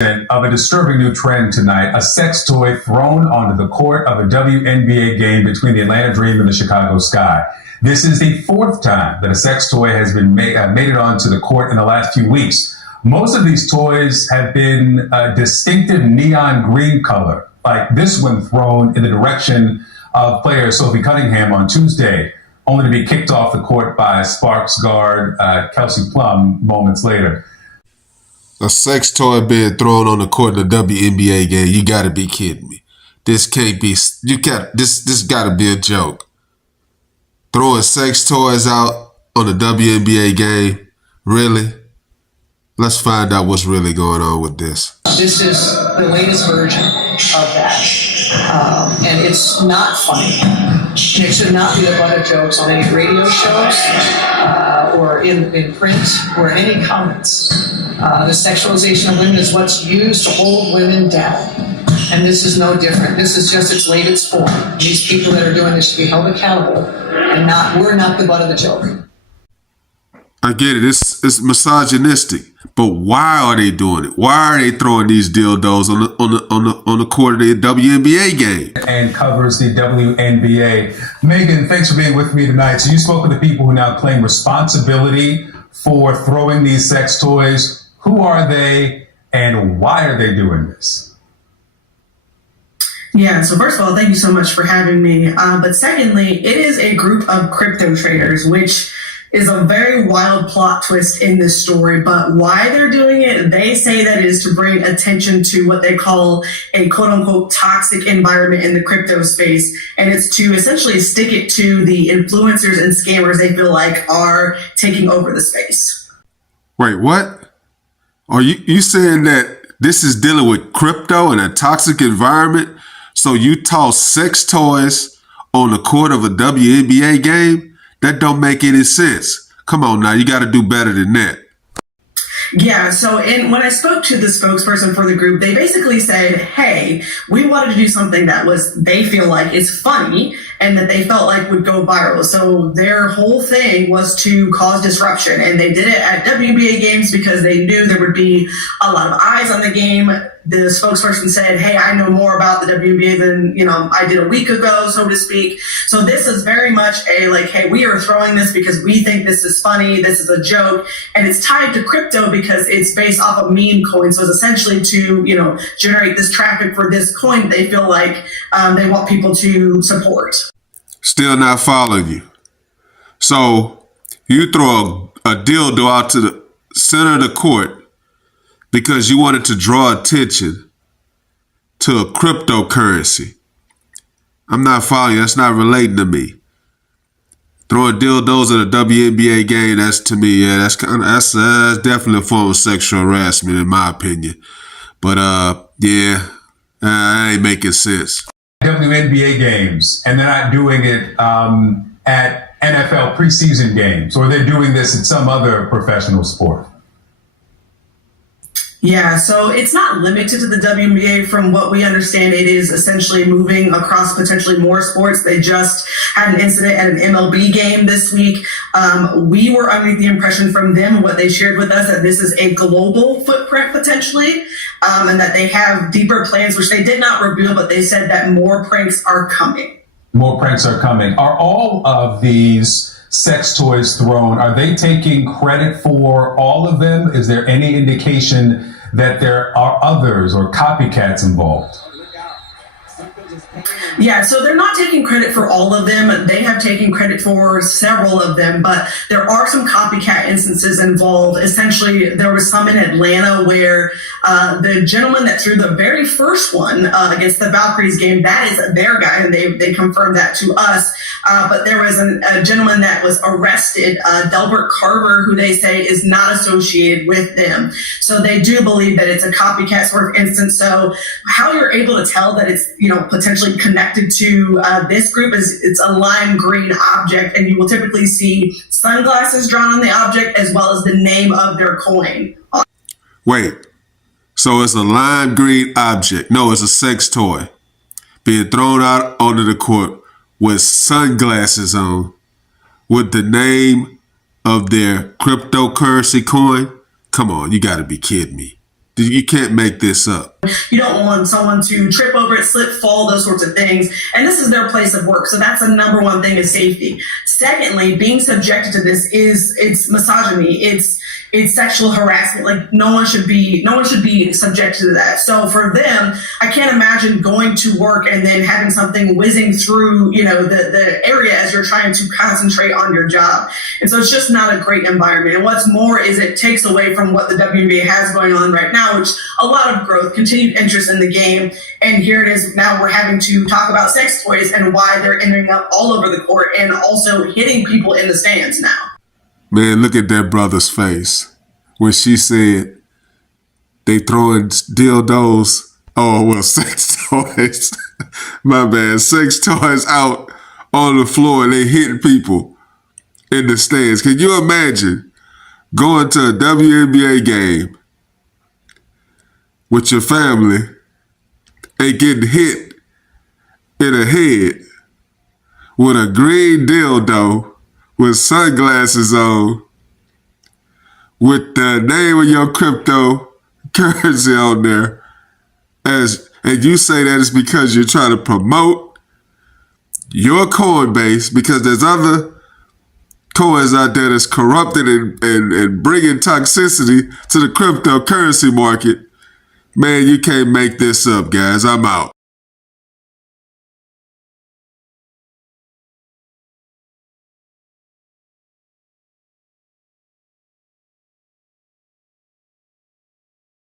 Of a disturbing new trend tonight, a sex toy thrown onto the court of a WNBA game between the Atlanta Dream and the Chicago Sky. This is the fourth time that a sex toy has been made it onto the court in the last few weeks. Most of these toys have been a distinctive neon green color, like this one thrown in the direction of player Sophie Cunningham on Tuesday, only to be kicked off the court by Sparks guard Kelsey Plum moments later. A sex toy being thrown on the court in a WNBA game. You gotta be kidding me. This can't be, this gotta be a joke. Throwing sex toys out on a WNBA game? Really? Let's find out what's really going on with this. This is the latest version of that. And it's not funny. It should not be the butt of jokes on any radio shows or in print or any comments. The sexualization of women is what's used to hold women down. And this is no different. This is just its latest form. These people that are doing this should be held accountable, and we're not the butt of the joke. I get it. It's misogynistic, but why are they doing it? Why are they throwing these dildos on the court of the WNBA game? And covers the WNBA. Megan, thanks for being with me tonight. So you spoke with the people who now claim responsibility for throwing these sex toys. Who are they, and why are they doing this? Yeah, so first of all, thank you so much for having me. But secondly, it is a group of crypto traders, which is a very wild plot twist in this story. But why they're doing it, they say that is to bring attention to what they call a quote unquote toxic environment in the crypto space. And it's to essentially stick it to the influencers and scammers they feel like are taking over the space. Wait, what? Are you saying that this is dealing with crypto and a toxic environment? So you toss sex toys on the court of a WNBA game? That don't make any sense. Come on now, you got to do better than that. Yeah, so when I spoke to the spokesperson for the group, they basically said, hey, we wanted to do something that they feel like is funny and that they felt like would go viral. So their whole thing was to cause disruption. And they did it at WNBA games because they knew there would be a lot of eyes on the game. The spokesperson said, hey, I know more about the WNBA than, I did a week ago, so to speak. So this is very much hey, we are throwing this because we think this is funny. This is a joke. And it's tied to crypto because it's based off of meme coins. So it's essentially to, generate this traffic for this coin they feel like they want people to support. Still not following you. So you throw a dildo out to the center of the court because you wanted to draw attention to a cryptocurrency. I'm not following you. That's not relating to me. Throwing dildos at a WNBA game, that's to me, yeah, that's definitely a form of sexual harassment in my opinion. But that ain't making sense. WNBA games, and they're not doing it at NFL preseason games, or they're doing this at some other professional sport. Yeah, so it's not limited to the WNBA. From what we understand, it is essentially moving across potentially more sports. They just had an incident at an MLB game this week. We were under the impression from them, what they shared with us, that this is a global footprint potentially, and that they have deeper plans, which they did not reveal, but they said that more pranks are coming. More pranks are coming. Are all of these sex toys thrown, are they taking credit for all of them? Is there any indication that there are others or copycats involved? Yeah, so they're not taking credit for all of them. They have taken credit for several of them, but there are some copycat instances involved. Essentially, there was some in Atlanta where the gentleman that threw the very first one against the Valkyries game, that is their guy, and they confirmed that to us. But there was a gentleman that was arrested, Delbert Carver, who they say is not associated with them. So they do believe that it's a copycat sort of instance. So how you're able to tell that it's, potentially connected to this group is it's a lime green object, and you will typically see sunglasses drawn on the object as well as the name of their coin. Wait, so it's a lime green object. No, it's a sex toy being thrown out onto the court with sunglasses on with the name of their cryptocurrency coin. Come on, you got to be kidding me. You can't make this up. You don't want someone to trip over it, slip, fall, those sorts of things. And this is their place of work. So that's the number one thing is safety. Secondly, being subjected to this it's misogyny. It's sexual harassment. Like no one should be subjected to that. So for them, I can't imagine going to work and then having something whizzing through, the area as you're trying to concentrate on your job. And so it's just not a great environment. And what's more is it takes away from what the WNBA has going on right now, which a lot of growth, continued interest in the game. And here it is. Now we're having to talk about sex toys and why they're ending up all over the court and also hitting people in the stands now. Man, look at that brother's face when she said they throwing dildos. Oh, well, sex toys. My bad. Sex toys out on the floor and they hitting people in the stands. Can you imagine going to a WNBA game with your family and getting hit in the head with a green dildo with sunglasses on, with the name of your cryptocurrency on there, and you say that it's because you're trying to promote your coin base, because there's other coins out there that's corrupted and bringing toxicity to the cryptocurrency market. Man, you can't make this up, guys. I'm out.